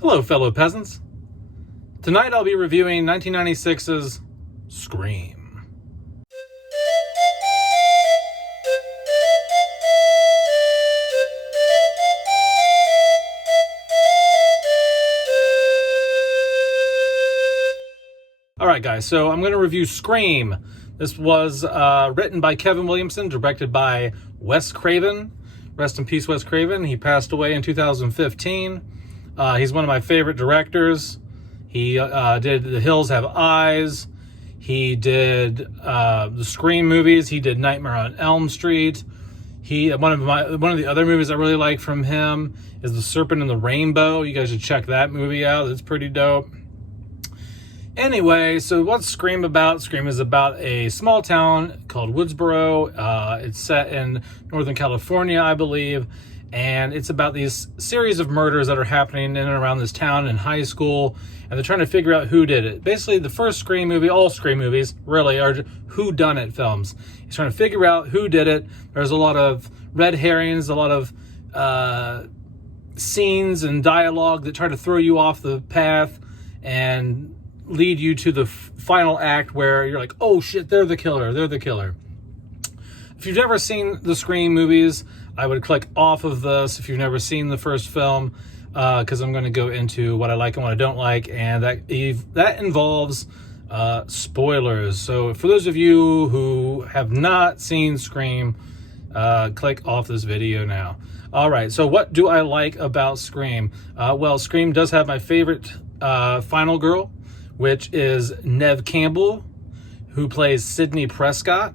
Hello, fellow peasants. Tonight I'll be reviewing 1996's Scream. Alright guys, so I'm going to review Scream. This was written by Kevin Williamson, directed by Wes Craven. Rest in peace, Wes Craven. He passed away in 2015. He's one of my favorite directors. He did The Hills Have Eyes. He did the Scream movies. He did Nightmare on Elm Street. One of the other movies I really like from him is The Serpent and the Rainbow. You guys should check that movie out. It's pretty dope. Anyway, so what's Scream about? Scream is about a small town called Woodsboro. It's set in Northern California, I believe, and it's about these series of murders that are happening in and around this town in high school, and they're trying to figure out who did it. Basically, the first Scream movie, all Scream movies, really, are whodunit films. He's trying to figure out who did it. There's a lot of red herrings, a lot of scenes and dialogue that try to throw you off the path and lead you to the final act where you're like, oh shit, they're the killer. If you've never seen the Scream movies, I would click off of this if you've never seen the first film, because I'm going to go into what I like and what I don't like, and that involves spoilers. So for those of you who have not seen Scream, click off this video now. All right, so what do I like about Scream? Well, Scream does have my favorite final girl, which is Neve Campbell, who plays Sidney Prescott.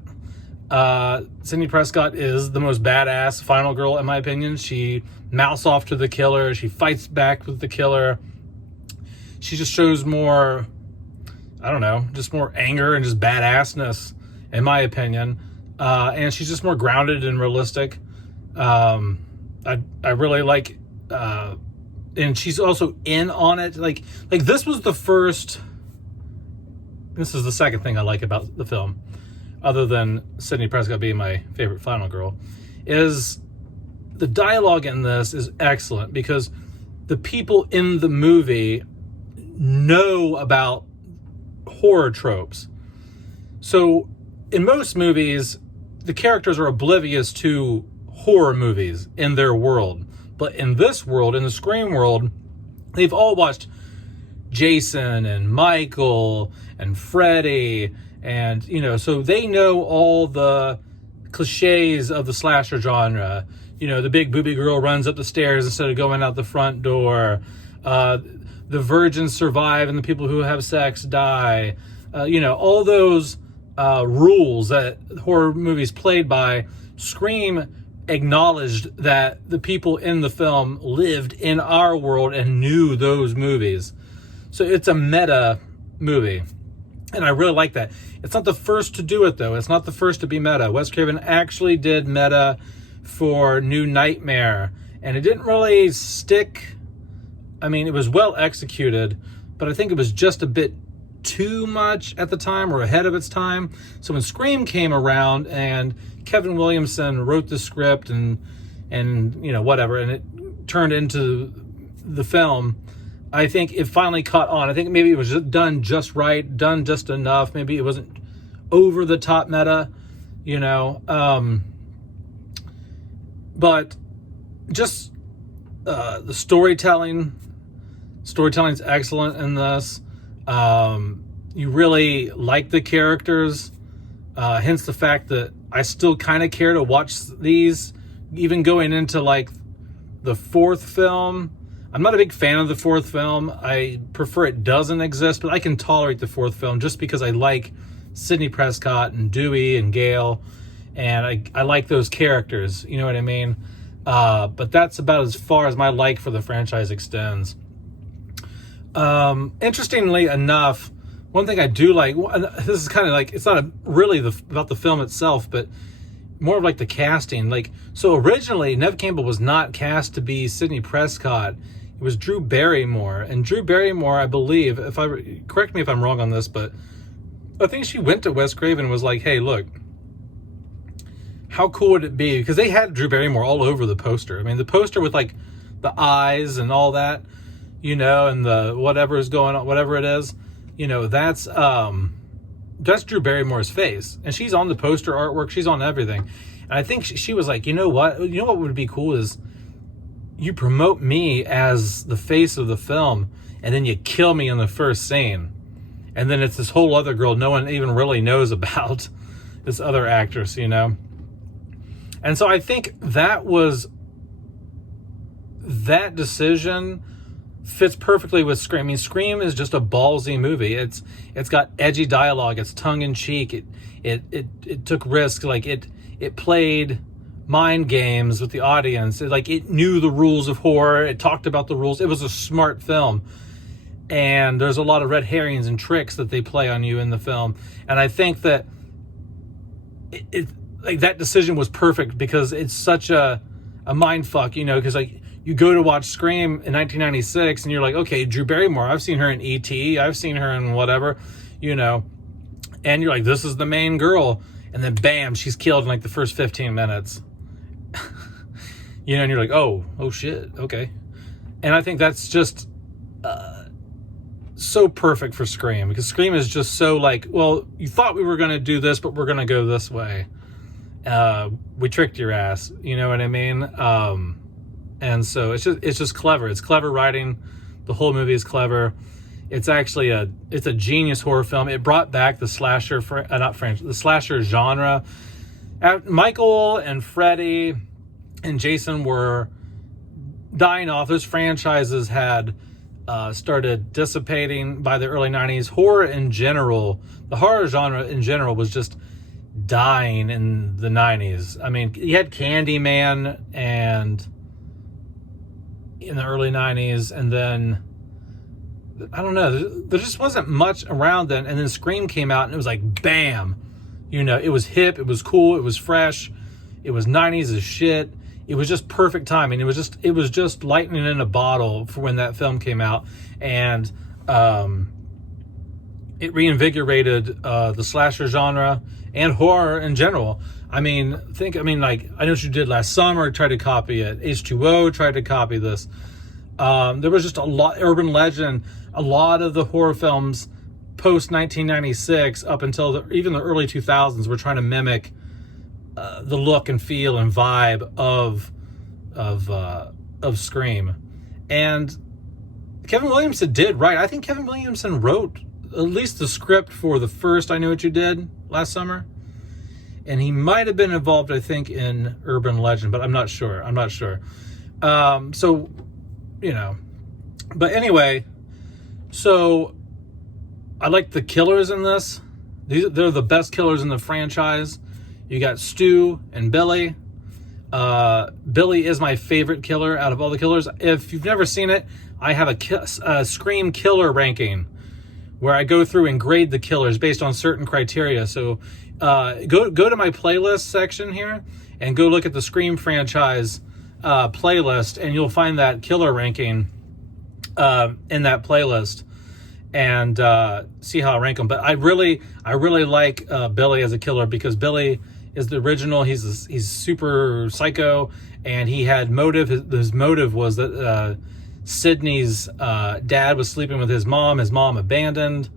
Sidney Prescott is the most badass final girl, in my opinion. She mouths off to the killer. She fights back with the killer. She just shows more, I don't know, just more anger and just badassness, in my opinion. And she's just more grounded and realistic. I really like, and she's also in on it. Like this was the first. This is the second thing I like about the film, other than Sidney Prescott being my favorite final girl, is the dialogue in this is excellent because the people in the movie know about horror tropes. So in most movies, the characters are oblivious to horror movies in their world. But in this world, in the Scream world, they've all watched Jason and Michael and Freddy, and so they know all the cliches of the slasher genre. The big booby girl runs up the stairs instead of going out the front door. The virgins survive and the people who have sex die. All those rules that horror movies played by. Scream acknowledged that the people in the film lived in our world and knew those movies. So it's a meta movie. And I really like that. It's not the first to do it, though. It's not the first to be meta. Wes Craven actually did meta for New Nightmare. And it didn't really stick. I mean, it was well executed, but I think it was just a bit too much at the time, or ahead of its time. So when Scream came around and Kevin Williamson wrote the script and whatever, and it turned into the film, I think it finally caught on. I think maybe it was done just right, done just enough. Maybe it wasn't over the top meta, but just the storytelling's excellent in this. You really like the characters, hence the fact that I still kind of care to watch these, even going into like the fourth film. I'm not a big fan of the fourth film. I prefer it doesn't exist, but I can tolerate the fourth film just because I like Sidney Prescott and Dewey and Gale, and I like those characters, you know what I mean? But that's about as far as my like for the franchise extends. Interestingly enough, one thing I do like, this is kind of like, it's not really about the film itself, but more of like the casting. So originally, Neve Campbell was not cast to be Sidney Prescott. It was Drew Barrymore. And Drew Barrymore, I believe, correct me if I'm wrong on this, but I think she went to Wes Craven and was like, hey, look, how cool would it be? Because they had Drew Barrymore all over the poster. I mean, the poster with like the eyes and all that, and the whatever is going on, whatever it is, that's Drew Barrymore's face, and she's on the poster artwork, she's on everything. And I think she was like, you know what would be cool is you promote me as the face of the film, and then you kill me in the first scene, and then it's this whole other girl no one even really knows about, this other actress, And so I think that decision fits perfectly with Scream. I mean, Scream is just a ballsy movie. It's got edgy dialogue. It's tongue in cheek. It took risks. Like it played mind games with the audience. It knew the rules of horror. It talked about the rules. It was a smart film. And there's a lot of red herrings and tricks that they play on you in the film. And I think that that decision was perfect because it's such a mind fuck, because you go to watch Scream in 1996 and you're like, okay, Drew Barrymore, I've seen her in E.T., I've seen her in whatever, and you're like, this is the main girl. And then bam, she's killed in the first 15 minutes. And you're like, oh shit, okay. And I think that's just so perfect for Scream, because Scream is just so well, you thought we were going to do this, but we're going to go this way. We tricked your ass, you know what I mean? And so it's just clever. It's clever writing. The whole movie is clever. It's actually it's a genius horror film. It brought back the slasher, the slasher genre. Michael and Freddy and Jason were dying off. Those franchises had started dissipating by the early 90s. Horror in general, the horror genre in general was just dying in the 90s. I mean, you had Candyman and in the early 90s, and then I don't know, there just wasn't much around then. And then Scream came out and it was like bam, it was hip, it was cool, it was fresh, it was 90s as shit. It was just perfect timing. It was just lightning in a bottle for when that film came out. And it reinvigorated the slasher genre and horror in general. I know what you did last summer, tried to copy it. H2O tried to copy this. There was just a lot, Urban Legend, a lot of the horror films post 1996 up until even the early 2000s were trying to mimic the look and feel and vibe of Scream. And Kevin Williamson did right. I think Kevin Williamson wrote at least the script for the first I Know What You Did last summer. And he might have been involved, I think, in Urban Legend, but I'm not sure. But anyway, so I like the killers in this. They're the best killers in the franchise. You got Stu and Billy. Billy is my favorite killer out of all the killers. If you've never seen it, I have a Scream killer ranking where I go through and grade the killers based on certain criteria. So go to my playlist section here and go look at the Scream franchise playlist, and you'll find that killer ranking in that playlist, and see how I rank them. But I really like Billy as a killer, because Billy is the original. He's super psycho, and he had motive. His motive was that Sydney's dad was sleeping with his mom. His mom abandoned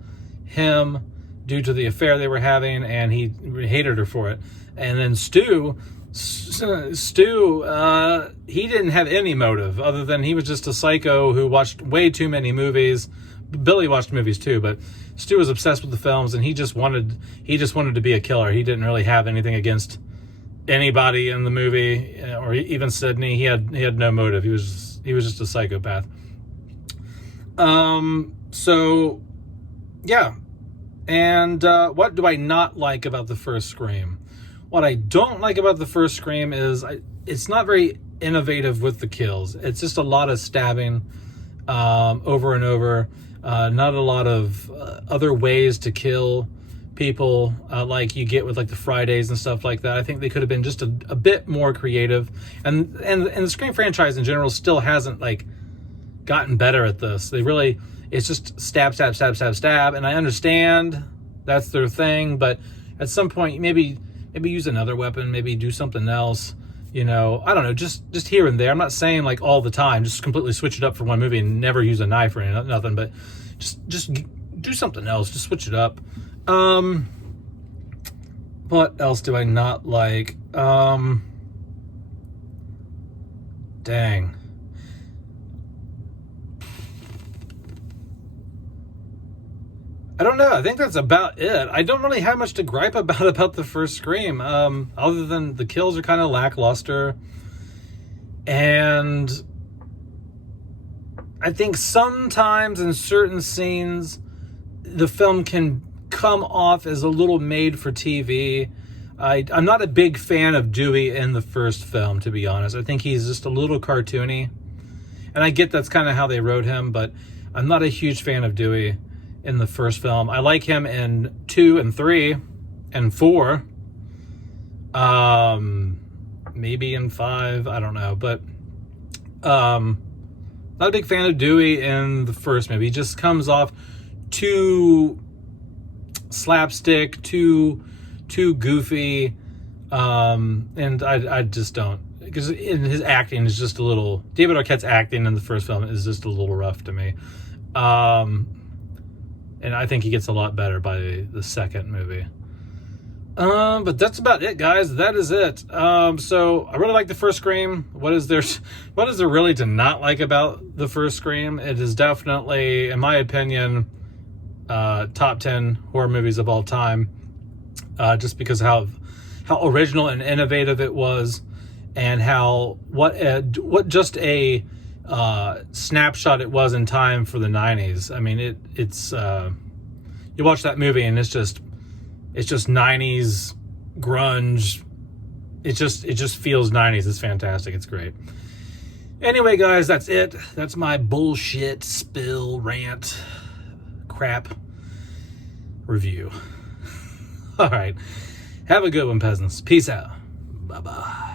him due to the affair they were having, and he hated her for it. And then Stu, he didn't have any motive other than he was just a psycho who watched way too many movies. Billy watched movies too, but Stu was obsessed with the films, and he just wanted to be a killer. He didn't really have anything against anybody in the movie, or even Sydney. He had no motive. He was just a psychopath. So yeah. And what do I not like about the first Scream? What I don't like about the first Scream is it's not very innovative with the kills. It's just a lot of stabbing over and over. Not a lot of other ways to kill people like you get with the Fridays and stuff like that. I think they could have been just a bit more creative. And the Scream franchise in general still hasn't gotten better at this. It's just stab. And I understand that's their thing, but at some point maybe use another weapon, maybe do something else, You know, I don't know, just here and there. I'm not saying like all the time, just completely switch it up for one movie and never use a knife or nothing, but just do something else. Just switch it up. What else do I not like? Dang. I don't know. I think that's about it. I don't really have much to gripe about the first Scream, other than the kills are kind of lackluster. And I think sometimes in certain scenes, the film can come off as a little made for TV. I'm not a big fan of Dewey in the first film, to be honest. I think he's just a little cartoony. And I get that's kind of how they wrote him, but I'm not a huge fan of Dewey in the first film. I like him in 2 and 3 and 4. Maybe in 5, I don't know. But not a big fan of Dewey in the first movie. He just comes off too slapstick, too goofy, and I just don't, because in his acting is just a little, David Arquette's acting in the first film is just a little rough to me, and I think he gets a lot better by the second movie. But that's about it, guys. That is it. So I really like the first Scream. What is there really to not like about the first Scream? It is definitely, in my opinion, top 10 horror movies of all time, just because how original and innovative it was, and what just a snapshot it was in time for the 90s. I mean, it's you watch that movie and it's just 90s grunge. It just feels 90s. It's fantastic. It's great. Anyway, guys, that's it. That's my bullshit spill rant crap review. All right. Have a good one, peasants. Peace out. Bye-bye.